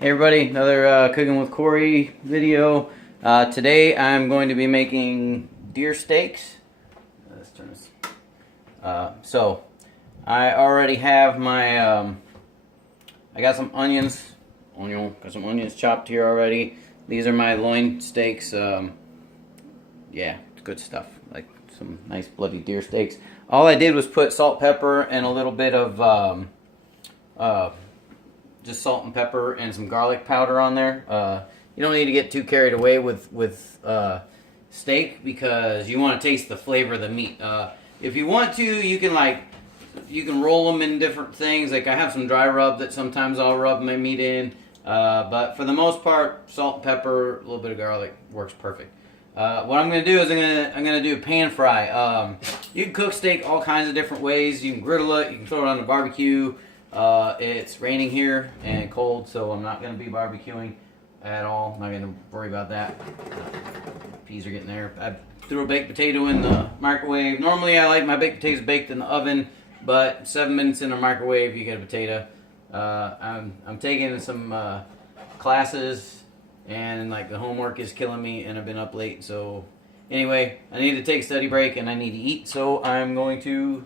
Hey everybody, another Cooking with Cory video. Today I'm going to be making deer steaks. Let's turn this. So I already have my, I got some onions, got some onions chopped here already. These are my loin steaks. Yeah, it's good stuff, like some nice bloody deer steaks. All I did was put salt, pepper, and a little bit of just salt and pepper and some garlic powder on there. You don't need to get too carried away with steak because you want to taste the flavor of the meat. If you want to, you can roll them in different things. Like I have some dry rub that sometimes I'll rub my meat in. But for the most part, salt and pepper, a little bit of garlic works perfect. What I'm going to do is I'm gonna do a pan fry. You can cook steak all kinds of different ways. You can griddle it. You can throw it on the barbecue. It's raining here and cold, so I'm not going to be barbecuing at all. I'm not going to worry about that. Peas are getting there. I threw a baked potato in the microwave. Normally I like my baked potatoes baked in the oven, but 7 minutes in the microwave you get a potato. I'm taking some classes, and like the homework is killing me, and I've been up late. So anyway, I need to take a study break and I need to eat, so I'm going to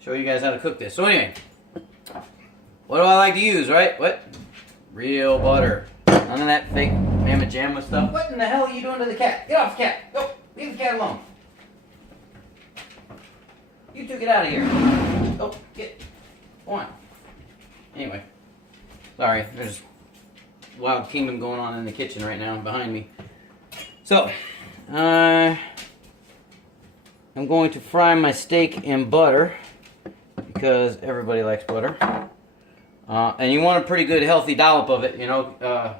show you guys how to cook this. So anyway, what do I like to use, right? What? Real butter. None of that fake mamma jamma stuff. What in the hell are you doing to the cat? Get off the cat. Go. Leave the cat alone. You two get out of here. Go. Get. Go on. Anyway. Sorry. There's Wild Kingdom going on in the kitchen right now behind me. So, I'm going to fry my steak in butter because everybody likes butter. And you want a pretty good healthy dollop of it, you know.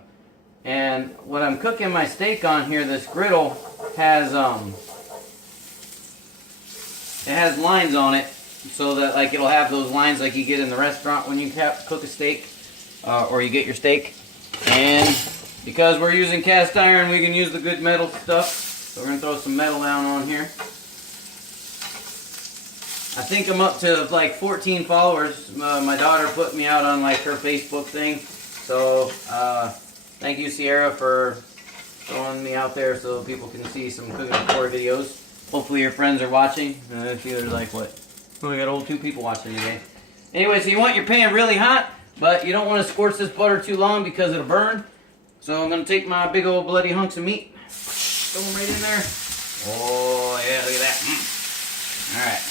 And when I'm cooking my steak on here, this griddle has it has lines on it, so that like it'll have those lines like you get in the restaurant when you cook a steak, or you get your steak. And because we're using cast iron, we can use the good metal stuff. So we're gonna throw some metal down on here. I think I'm up to like 14 followers. My daughter put me out on like her Facebook thing. So thank you, Sierra, for throwing me out there so people can see some Cooking with Cory videos. Hopefully your friends are watching. If you're like, what? Oh, we got old 2 people watching today. Anyway, so you want your pan really hot, but you don't want to scorch this butter too long because it'll burn. So I'm going to take my big old bloody hunks of meat. Throw them right in there. Oh, yeah, look at that. All right.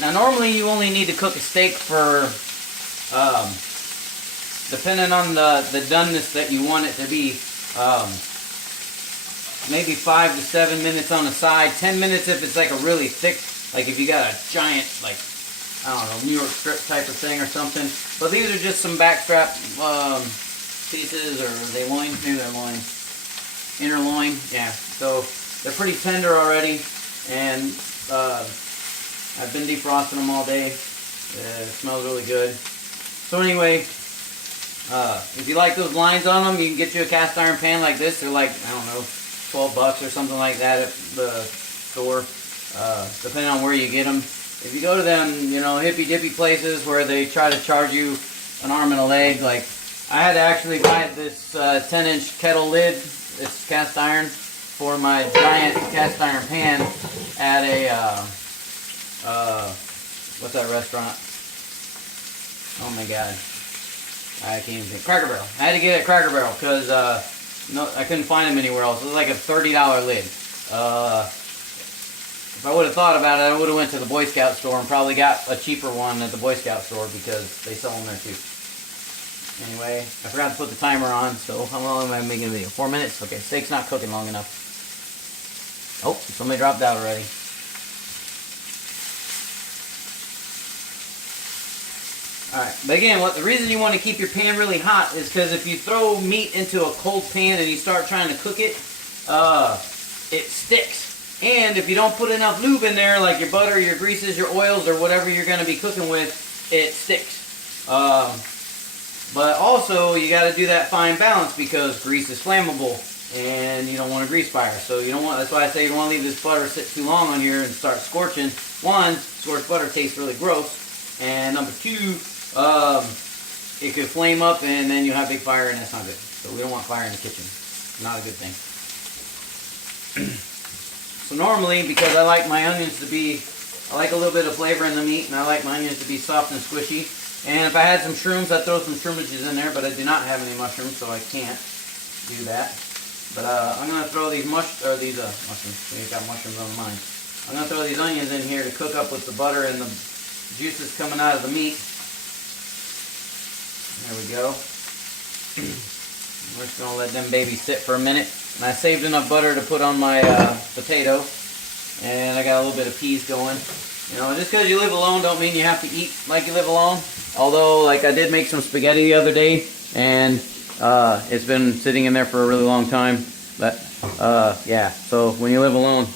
Now normally you only need to cook a steak for, depending on the doneness that you want it to be, maybe 5 to 7 minutes on the side, 10 minutes if it's like a really thick, like if you got a giant, like, I don't know, New York strip type of thing or something. But these are just some backstrap pieces, or are they loin? Maybe they're loin. Inner loin, yeah. So they're pretty tender already, and I've been defrosting them all day. It smells really good. So anyway, if you like those lines on them, you can get you a cast iron pan like this. They're like, I don't know, $12 or something like that at the store, depending on where you get them. If you go to them, you know, hippy dippy places where they try to charge you an arm and a leg, like I had to actually buy this 10-inch kettle lid. It's cast iron for my giant cast iron pan at a what's that restaurant? Oh my god, I can't even think. Cracker Barrel. I had to get it at Cracker Barrel because no, I couldn't find them anywhere else. It was like a $30 lid. If I would have thought about it, I would have went to the Boy Scout store and probably got a cheaper one at the Boy Scout store because they sell them there too. Anyway, I forgot to put the timer on, so how long am I making the video? 4 minutes? Okay, steak's not cooking long enough. Oh, somebody dropped out already. Alright, but again, the reason you want to keep your pan really hot is because if you throw meat into a cold pan and you start trying to cook it, it sticks. And if you don't put enough lube in there, like your butter, your greases, your oils, or whatever you're going to be cooking with, it sticks. But also, you got to do that fine balance because grease is flammable. and you don't want a grease fire. So you don't want, that's why I say you don't want to leave this butter sit too long on here and start scorching. One, scorched butter tastes really gross. And number two, it could flame up and then you have big fire and that's not good. So we don't want fire in the kitchen. Not a good thing. So normally, because I like my onions to be, I like a little bit of flavor in the meat, and I like my onions to be soft and squishy. And if I had some shrooms, I'd throw some shroomages in there, but I do not have any mushrooms, so I can't do that. But I'm going to throw these mushrooms. We've got mushrooms on mine. I'm going to throw these onions in here to cook up with the butter and the juices coming out of the meat. There we go. We're just going to let them babies sit for a minute. And I saved enough butter to put on my potato. And I got a little bit of peas going. You know, just because you live alone don't mean you have to eat like you live alone. Although, like, I did make some spaghetti the other day. And it's been sitting in there for a really long time. But, yeah. So, when you live alone,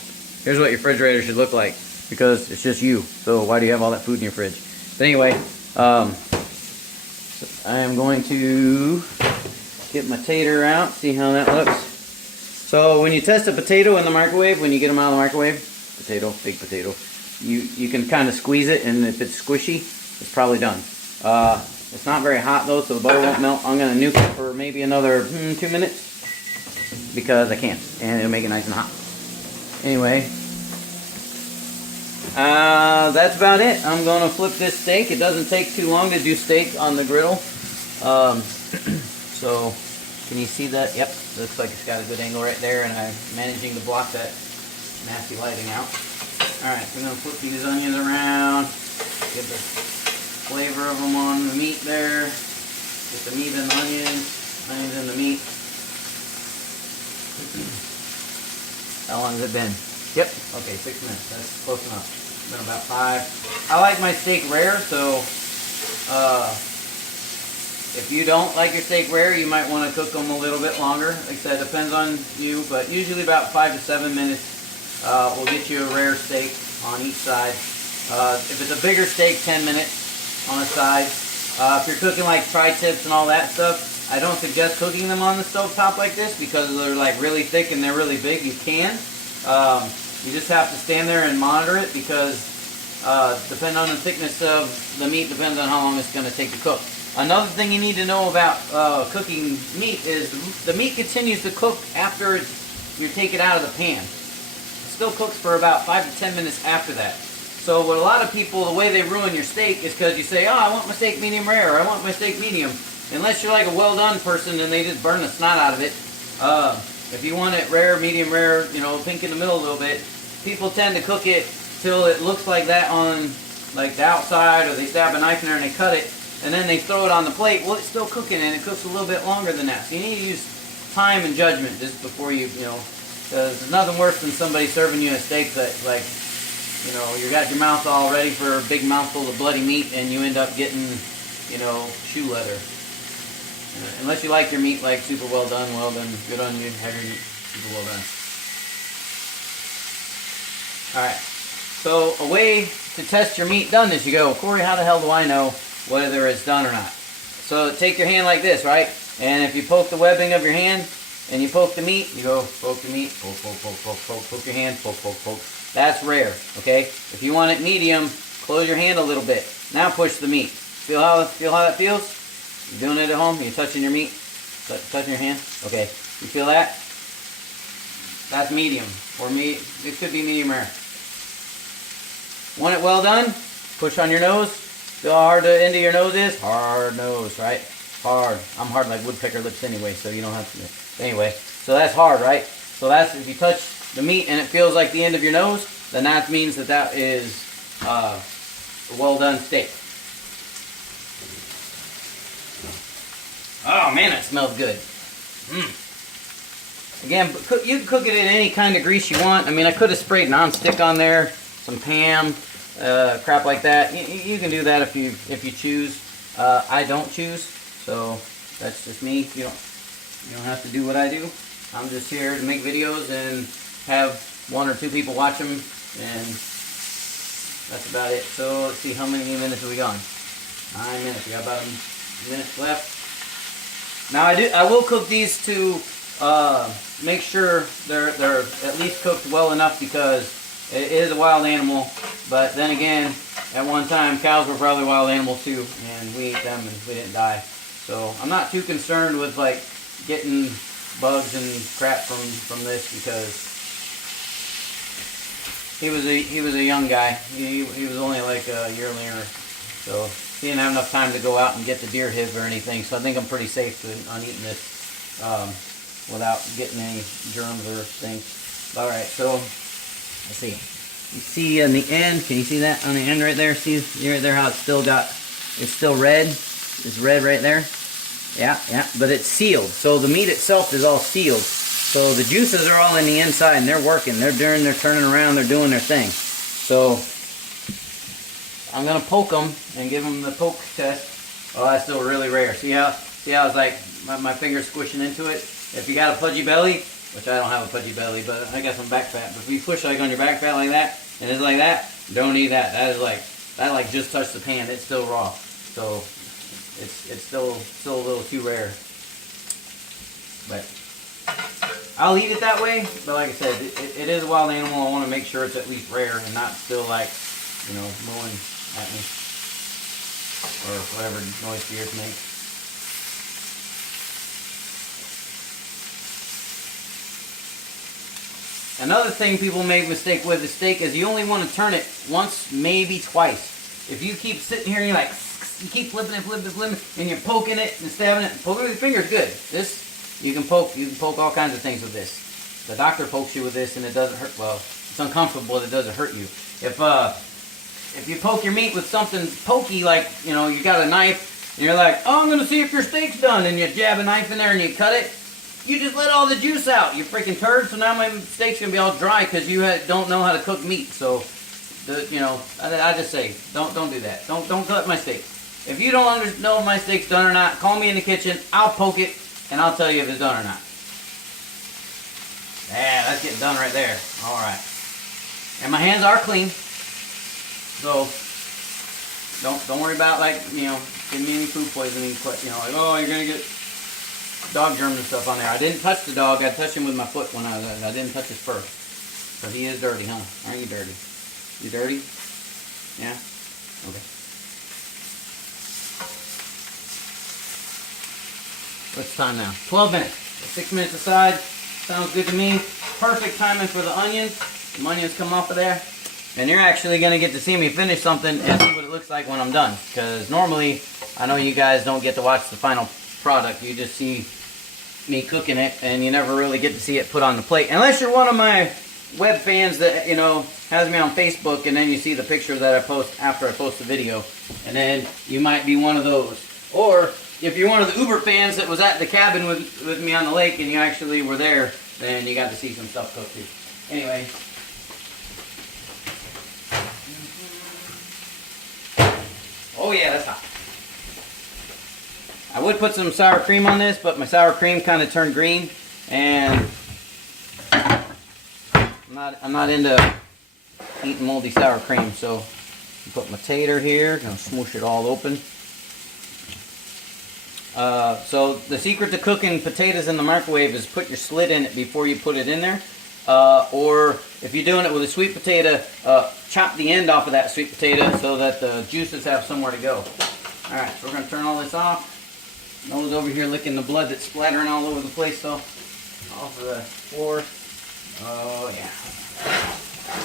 here's what your refrigerator should look like. Because it's just you. So, why do you have all that food in your fridge? But anyway, I am going to get my tater out, see how that looks. So when you test a potato in the microwave, when you get them out of the microwave, big potato, you can kind of squeeze it, and if it's squishy, it's probably done. It's not very hot though, so the butter won't melt. I'm going to nuke it for maybe another 2 minutes, because I can, and it'll make it nice and hot. Anyway, that's about it. I'm going to flip this steak. It doesn't take too long to do steak on the griddle. So, can you see that? Yep, looks like it's got a good angle right there, and I'm managing to block that nasty lighting out. Alright, so I'm going to flip these onions around, get the flavor of them on the meat there, get the meat in the onions in the meat. How long has it been? Yep, okay, 6 minutes. That's close enough. It's been about 5. I like my steak rare, so if you don't like your steak rare, you might want to cook them a little bit longer. Like I said, it depends on you, but usually about 5 to 7 minutes will get you a rare steak on each side. If it's a bigger steak, 10 minutes on a side. If you're cooking like tri-tips and all that stuff, I don't suggest cooking them on the stove top like this because they're like really thick and they're really big. You can. You just have to stand there and monitor it because depending on the thickness of the meat, depends on how long it's going to take to cook. Another thing you need to know about cooking meat is the meat continues to cook after you take it out of the pan. It still cooks for about 5 to 10 minutes after that. So what a lot of people, the way they ruin your steak is because you say, oh, I want my steak medium rare, or I want my steak medium. Unless you're like a well-done person and they just burn the snot out of it. If you want it rare, medium rare, you know, pink in the middle a little bit, people tend to cook it till it looks like that on like the outside, or they stab a knife in there and they cut it, and then they throw it on the plate. Well, it's still cooking and it cooks a little bit longer than that. So you need to use time and judgment just before you know, because there's nothing worse than somebody serving you a steak that, like, you know, you got your mouth all ready for a big mouthful of bloody meat and you end up getting, you know, shoe leather. Unless you like your meat like super well done, good on you, have your meat super well done. Alright, so a way to test your meat done is you go, Cory, how the hell do I know whether it's done or not? So take your hand like this, right? And if you poke the webbing of your hand and you poke the meat, you go poke the meat, poke, poke, poke, poke, poke, poke your hand, poke, poke, poke. That's rare, okay? If you want it medium, close your hand a little bit. Now push the meat. Feel how that feels? You doing it at home? You touching your meat? Touching your hand? Okay. You feel that? That's medium. Or it could be medium rare. Want it well done? Push on your nose. Feel how hard the end of your nose is? Hard nose, right? Hard. I'm hard like woodpecker lips anyway, so you don't have to. Anyway, so that's hard, right? So that's, if you touch the meat and it feels like the end of your nose, then that means that is a well done steak. Oh man, it smells good. Again, you can cook it in any kind of grease you want. I mean, I could have sprayed nonstick on there, some Pam, crap like that. You can do that if you choose. I don't choose, so that's just me. You don't have to do what I do. I'm just here to make videos and have 1 or 2 people watch them, and that's about it. So let's see, how many minutes have we gone? 9 minutes. We got about a minute left. Now I will cook these to make sure they're at least cooked well enough, because it is a wild animal. But then again, at one time, cows were probably wild animals too, and we ate them and we didn't die. So I'm not too concerned with like getting bugs and crap from this, because he was a young guy. He was only like a yearling, so he didn't have enough time to go out and get the deer hip or anything. So I think I'm pretty safe on eating this without getting any germs or things. All right, so let's see. You see on the end, can you see that on the end right there? See right there how it's still red? It's red right there. Yeah, but it's sealed. So the meat itself is all sealed. So the juices are all in the inside and they're working. They're turning around, they're doing their thing. So I'm gonna poke them and give them the poke test. Oh, that's still really rare. See how it's like my finger's squishing into it? If you got a pudgy belly, which I don't have a pudgy belly, but I got some back fat. But if you push like on your back fat like that, and it's like that, don't eat that. That just touched the pan. It's still raw. So it's still a little too rare. But I'll eat it that way. But like I said, it is a wild animal. I want to make sure it's at least rare and not still like, mooing at me or whatever noise deers make. Another thing people make a mistake with the steak is you only want to turn it once, maybe twice. If you keep sitting here and you're like, you keep flipping it, and you're poking it and stabbing it, poking it with your finger is good. This, you can poke all kinds of things with this. The doctor pokes you with this and it doesn't hurt. Well, it's uncomfortable, but it doesn't hurt you. If you poke your meat with something pokey, like, you got a knife, and you're like, oh, I'm going to see if your steak's done, and you jab a knife in there and you cut it, you just let all the juice out, you freaking turd. So now my steak's going to be all dry because you don't know how to cook meat. So, I just say, don't do that. Don't cut my steak. If you don't know if my steak's done or not, call me in the kitchen. I'll poke it, and I'll tell you if it's done or not. Yeah, that's getting done right there. All right. And my hands are clean. So, don't worry about, like, giving me any food poisoning. Like, oh, you're going to get dog germs and stuff on there. I didn't touch the dog. I touched him with my foot when I didn't touch his fur. So he is dirty, huh? Aren't you dirty? You dirty? Yeah? Okay. What's the time now? 12 minutes. 6 minutes aside. Sounds good to me. Perfect timing for the onions. Some onions come off of there. And you're actually going to get to see me finish something and see what it looks like when I'm done. Because normally, I know you guys don't get to watch the final product. You just see me cooking it, and you never really get to see it put on the plate. Unless you're one of my web fans that, has me on Facebook, and then you see the picture that I post after I post the video. And then you might be one of those. Or if you're one of the Uber fans that was at the cabin with me on the lake and you actually were there, then you got to see some stuff cooked too. Anyway. Oh yeah, that's hot. I would put some sour cream on this, but my sour cream kind of turned green, and I'm not into eating moldy sour cream. So put my tater here, gonna smoosh it all open. So the secret to cooking potatoes in the microwave is put your slit in it before you put it in there. Or if you're doing it with a sweet potato, chop the end off of that sweet potato so that the juices have somewhere to go. Alright, so we're going to turn all this off. Noah's over here licking the blood that's splattering all over the place, so off of the floor. Oh yeah.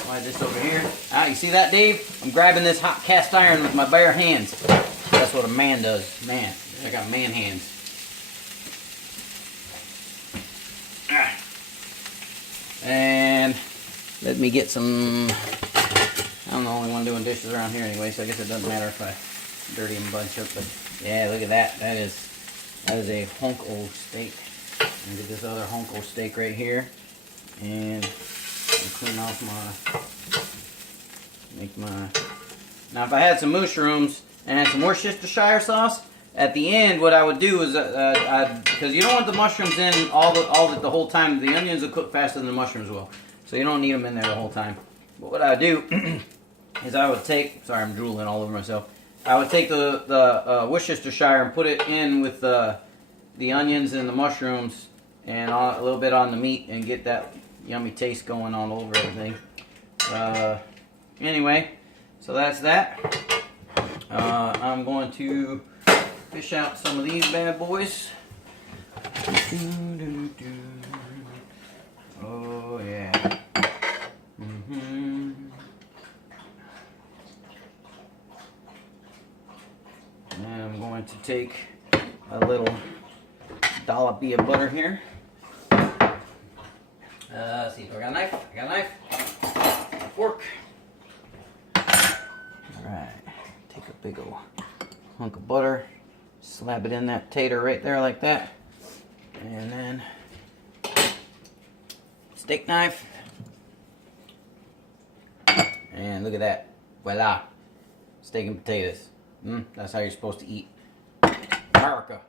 Slide this over here. Ah, you see that, Dave? I'm grabbing this hot cast iron with my bare hands. That's what a man does. Man, I got man hands. Alright. And let me get some. I'm the only one doing dishes around here anyway, so I guess it doesn't matter if I dirty them a bunch up. But yeah, look at that. That is a honk-o steak. And get this other honk-o steak right here, and clean off Now, if I had some mushrooms and some Worcestershire sauce, at the end, what I would do is, because you don't want the mushrooms in the whole time. The onions will cook faster than the mushrooms will, so you don't need them in there the whole time. But what I do is I would take, sorry, I'm drooling all over myself. I would take the Worcestershire and put it in with the onions and the mushrooms and a little bit on the meat and get that yummy taste going all over everything. Anyway, so that's that. I'm going to fish out some of these bad boys. Oh yeah. And I'm going to take a little dollopy of butter here. Let's see, do I got a knife? I got a knife. A fork. Alright, take a big old hunk of butter, slap it in that tater right there like that. And then steak knife. And look at that. Voila. Steak and potatoes. That's how you're supposed to eat. America.